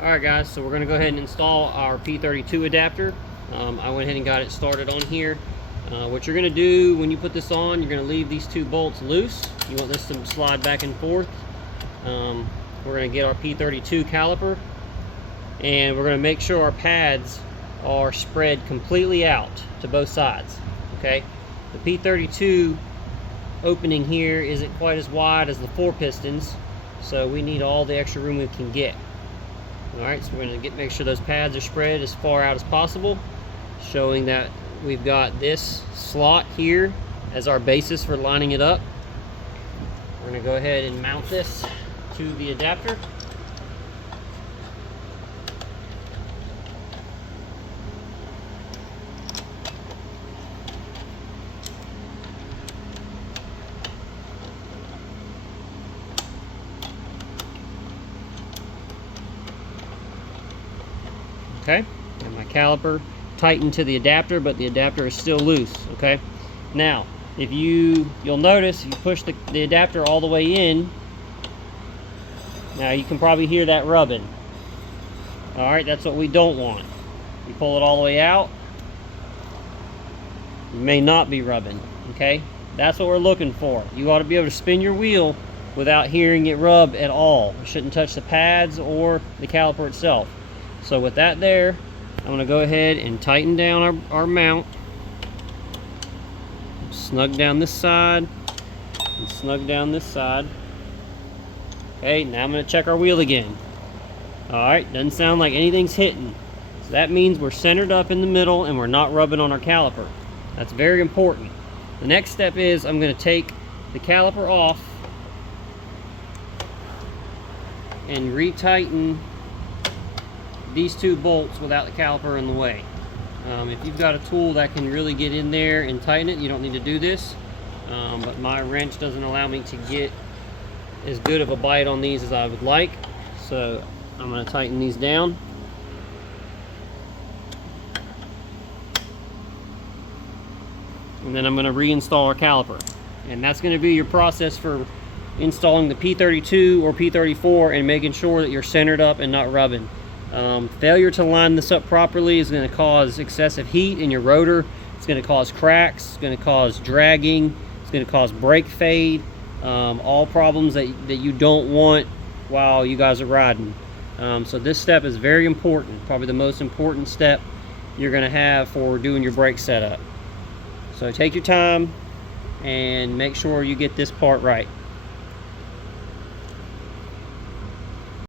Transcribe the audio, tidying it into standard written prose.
Alright guys, so we're going to go ahead and install our P32 adapter. I went ahead and got it started on here. What you're going to do when you put this on, you're going to leave these two bolts loose. You want this to slide back and forth. We're going to get our P32 caliper, and we're going to make sure our pads are spread completely out to both sides. Okay, the P32 opening here isn't quite as wide as the 4 pistons, so we need all the extra room we can get. Alright, so we're going to make sure those pads are spread as far out as possible, showing that we've got this slot here as our basis for lining it up. We're going to go ahead and mount this to the adapter. Okay, and my caliper tightened to the adapter, but the adapter is still loose. Okay, now if you'll notice, if you push the adapter all the way in, now you can probably hear that rubbing. All right, that's what we don't want. You pull it all the way out, it may not be rubbing. Okay, that's what we're looking for. You ought to be able to spin your wheel without hearing it rub at all. You shouldn't touch the pads or the caliper itself. So with that there, I'm going to go ahead and tighten down our mount. Snug down this side and snug down this side. Okay, now I'm going to check our wheel again. Alright, doesn't sound like anything's hitting. So that means we're centered up in the middle and we're not rubbing on our caliper. That's very important. The next step is I'm going to take the caliper off and retighten these two bolts without the caliper in the way. If you've got a tool that can really get in there and tighten it, you don't need to do this. But my wrench doesn't allow me to get as good of a bite on these as I would like. So I'm going to tighten these down. And then I'm going to reinstall our caliper. And that's going to be your process for installing the P32 or P34 and making sure that you're centered up and not rubbing. Failure to line this up properly is going to cause excessive heat in your rotor. It's going to cause cracks. It's going to cause dragging. It's going to cause brake fade. All problems that you don't want while you guys are riding. So this step is very important. Probably the most important step you're going to have for doing your brake setup. So take your time and make sure you get this part right.